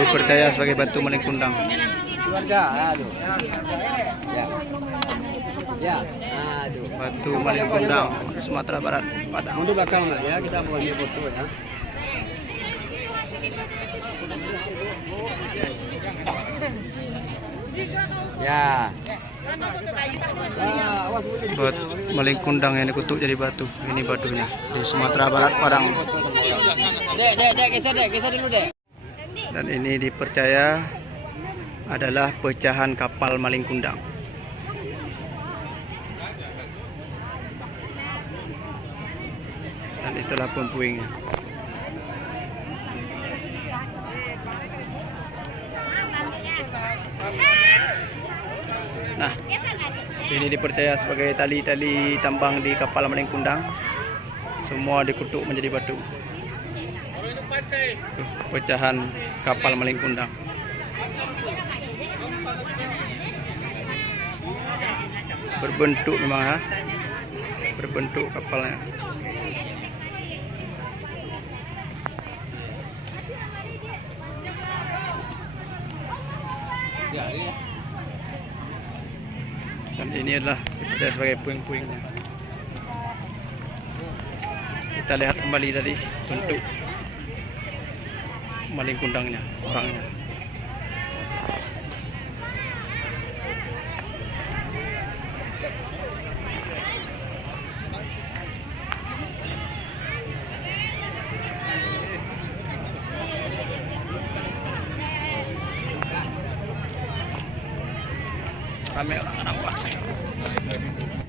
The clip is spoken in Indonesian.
Dipercaya sebagai batu maling kundang. Keluarga, aduh. Ya. Ya, aduh. Batu maling kundang Sumatera Barat, Padang. Mundur belakang Mbak, ya, kita buat foto ya. Ya. Buat maling kundang yang dikutuk jadi batu. Ini batunya di Sumatera Barat, Padang. Dek, geser dulu, Dek. Dan ini dipercaya adalah pecahan kapal maling kundang. Dan itulah pempuingnya. Nah, ini dipercaya sebagai tali-tali tambang di kapal maling kundang. Semua dikutuk menjadi batu. Pecahan kapal maling kundang. Berbentuk memang ha? Berbentuk kapalnya. Dan ini adalah dipercaya sebagai puing-puingnya. Kita lihat kembali tadi bentuk maling kundangnya, orangnya. Ramai orang